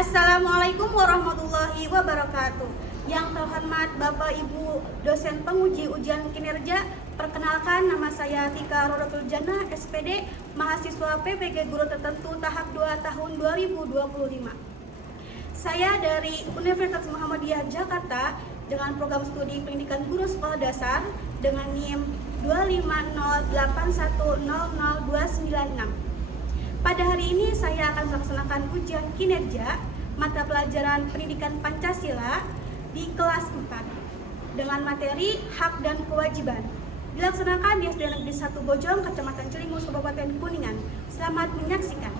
Assalamualaikum warahmatullahi wabarakatuh. Yang terhormat Bapak Ibu dosen penguji ujian kinerja, perkenalkan nama saya Tika Rodatul Jana, SPD, mahasiswa PPG Guru Tertentu tahap 2 tahun 2025. Saya dari Universitas Muhammadiyah Jakarta dengan program studi pendidikan guru sekolah dasar dengan NIM 25081000296. Pada hari ini saya akan melaksanakan ujian kinerja mata pelajaran pendidikan Pancasila di kelas 4 dengan materi hak dan kewajiban. Dilaksanakan di SD Negeri 1 Bojong, Kecamatan Cilimus, Kabupaten Kuningan. Selamat menyaksikan.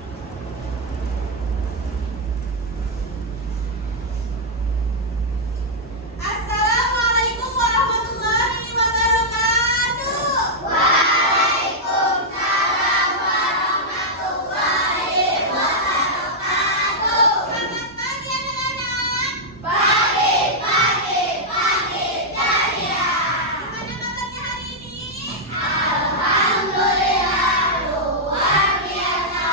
Assalamualaikum warahmatullahi wabarakatuh. Waalaikumsalam warahmatullahi wabarakatuh. Selamat pagi anak-anak. Pagi ceria. Gimana makannya hari ini? Alhamdulillah luar biasa.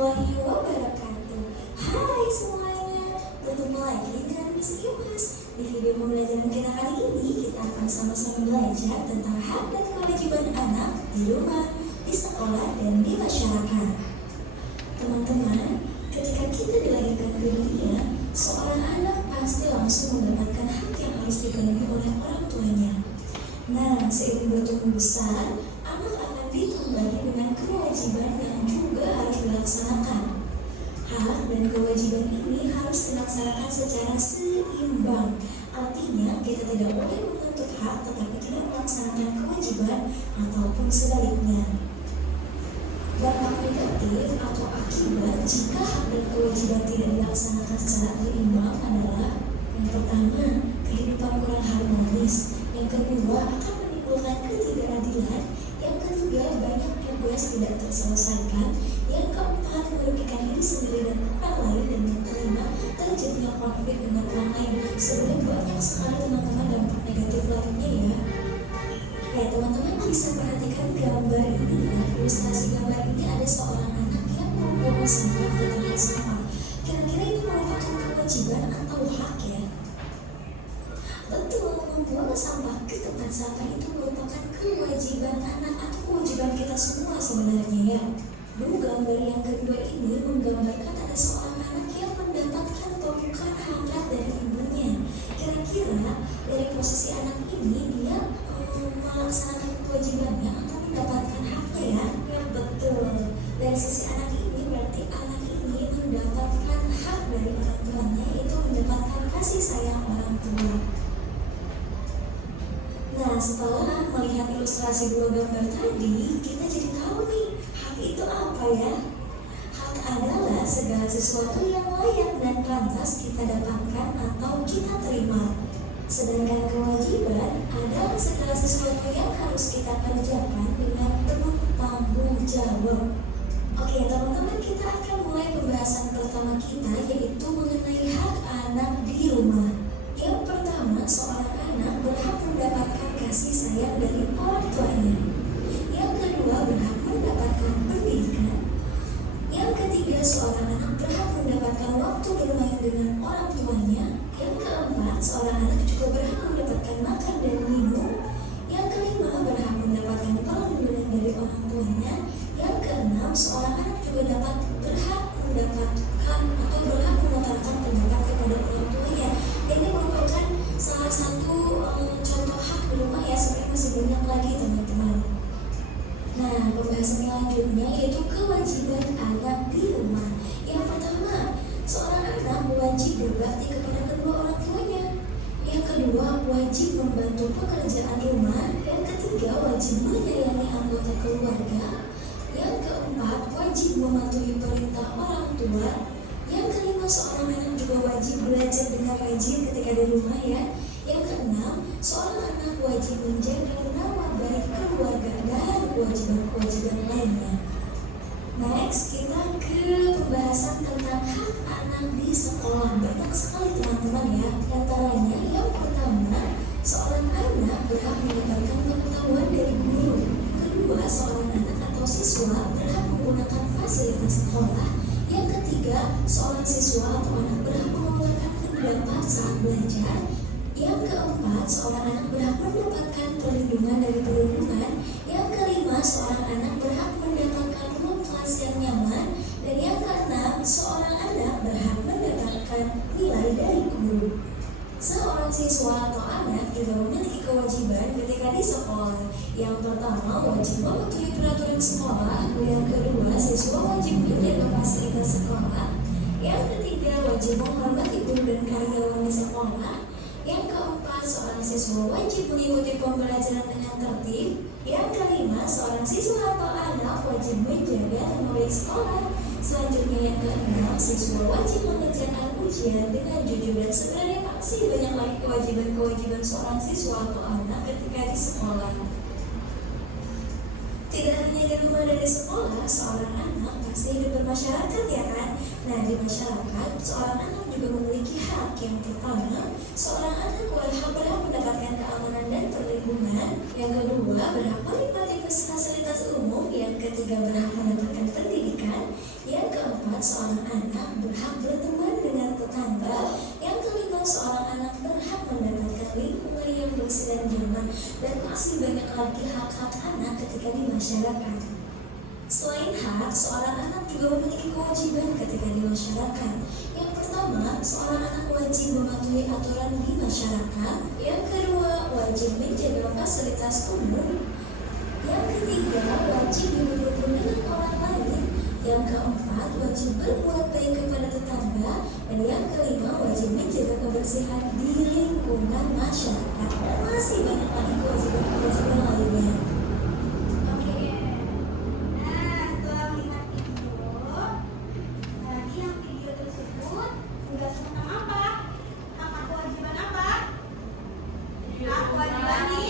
warahmatullahi wabarakatuh. Hai semuanya, bertemu lagi dengan Miss Imas. Di video pembelajaran kita kali ini, kita akan sama-sama belajar tentang hak dan kewajiban anak di rumah, di sekolah, dan di masyarakat. Teman-teman, ketika kita dilahirkan ke dunia, seorang anak pasti langsung mendapatkan hak yang harus dipenuhi oleh orang tuanya. Nah, seiring bertumbuh besar, anak akan ditambah dengan kewajiban yang juga harus dilaksanakan. Hak dan kewajiban ini harus dilaksanakan secara seimbang. Artinya, kita tidak boleh menuntut hak tetapi tidak melaksanakan kewajiban ataupun sebaliknya. Dampak negatif atau akibat jika hak dan kewajiban tidak dilaksanakan secara seimbang adalah: yang pertama, kehidupan kurang harmonis. Yang kedua, akan menimbulkan ketidakadilan. Yang ketiga, banyak tugas tidak terselesaikan. Yang keempat, merugikan diri sendiri dan orang lain. Dan yang kelima, terjadinya konflik dengan orang lain. Sebenarnya banyak sekali teman-teman dampak negatif lainnya ya. Teman-teman bisa perhatikan gambar ini ya. Ilustrasi gambar ini ada seorang anak yang membuang sampah ke tempat sampah. Kira-kira ini merupakan kewajiban atau hak ya? Betul, membuang sampah ke tempat sampah itu merupakan kewajiban anak atau kewajiban kita semua sebenarnya ya. Gambar yang kedua ini menggambarkan ada seorang anak yang mendapatkan pelukan hangat dari ibunya. Kira-kira dari posisi anak ini dia melaksanakan kewajibannya atau mendapatkan haknya ya? Yang betul. Dari sisi anak ini berarti anak ini mendapatkan hak dari orang tuanya, yaitu mendapatkan kasih sayang orang tua. Nah, setelah melihat ilustrasi dua gambar tadi, kita jadi tahu nih, hak itu apa ya? Hak adalah segala sesuatu yang layak dan pantas kita dapatkan atau kita terima. Sedangkan kewajiban adalah segala sesuatu yang harus kita kerjakan dengan penuh tanggung jawab. Oke teman-teman, kita akan mulai pembahasan pertama kita, yaitu mengenai hak anak di rumah. Yang pertama, seorang anak berhak mendapatkan kasih sayang dari orang tuanya. Yang kedua, berhak mendapatkan pendidikan. Yang ketiga, seorang anak berhak mendapatkan waktu bermain dengan orang tuanya. Yang keempat, seorang anak juga berhak mendapatkan makan dan minum. Yang kelima, berhak mendapatkan perlindungan dari orang tuanya. Yang keenam, seorang anak juga berhak mendapatkan pendapat kepada orang tuanya. Ini merupakan salah satu contoh hak di rumah ya, sebenarnya masih banyak lagi teman-teman. Nah, pembahasan selanjutnya yaitu kewajiban anak di rumah. Yang pertama, seorang anak wajib berbakti kepada kedua orang tuanya. Yang kedua, wajib membantu pekerjaan rumah. Yang ketiga, wajib menyayangi anggota keluarga. Yang keempat, wajib mematuhi perintah orang tua. Yang kelima, seorang anak juga wajib belajar dengan rajin ketika di rumah ya. Yang keenam, seorang anak wajib menjaga nama baik keluarga dan kewajiban-kewajiban lainnya. Next, kita ke pembahasan tentang hak anak di sekolah. Banyak sekali teman-teman ya. Antaranya yang pertama, seorang anak berhak mendapatkan pengetahuan dari guru. Kedua, seorang anak atau siswa berhak menggunakan fasilitas sekolah. Yang ketiga, seorang siswa atau anak berhak mengeluarkan pendapat saat belajar. Yang keempat, seorang anak berhak mendapatkan perlindungan dari perundungan. Yang kelima, seorang anak berhak mendapatkan ruang kelas yang nyaman. Dan yang keenam, seorang anak berhak mendapatkan nilai dari guru. Seorang siswa atau anak juga memiliki kewajiban ketika di sekolah. Yang pertama, wajib mematuhi peraturan sekolah. Yang kedua, siswa wajib menjaga fasilitas sekolah. Yang ketiga, wajib menghormati guru dan karyawan di sekolah. Yang keempat, seorang siswa wajib mengikuti pembelajaran dengan tertib. Yang kelima, seorang siswa atau anak wajib menjaga nama baik sekolah. Selanjutnya yang keenam, siswa wajib mengerjakan ujian dengan jujur. Dan sebenarnya masih banyak lagi kewajiban-kewajiban seorang siswa atau anak ketika di sekolah. Tidak hanya di rumah dan di sekolah, seorang anak pasti hidup bermasyarakat ya kan? Nah, di masyarakat, seorang anak juga memiliki hak. Yang pertama, seorang anak berhak mendapatkan keamanan dan perlindungan. Yang kedua, berhak menikmati fasilitas umum. Yang ketiga, berhak mendapatkan pendidikan. Yang keempat, dan masih banyak lagi hak-hak anak ketika di masyarakat. Selain hak, seorang anak juga memiliki kewajiban ketika di masyarakat. Yang pertama, seorang anak wajib mematuhi aturan di masyarakat. Yang kedua, wajib menjaga fasilitas umum. Yang ketiga, wajib hidup rukun dengan orang lain. Yang keempat, wajib berbuat baik kepada tetangga. Dan yang kelima, wajib menjaga kebersihan di lingkungan masyarakat. Dan masih banyak lagi kewajiban-kewajiban lainnya. Oke. Nah, setelah melihat video, tadi yang video tersebut menjelaskan tentang apa? Tentang kewajiban apa? Hak kewajiban di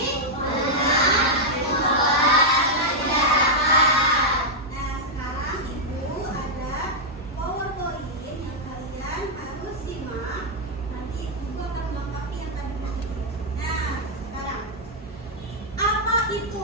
Nah, sekarang Ibu ada PowerPoint yang kalian harus simak. Nanti Ibu akan melengkapi yang tadi di video. Nah, sekarang apa itu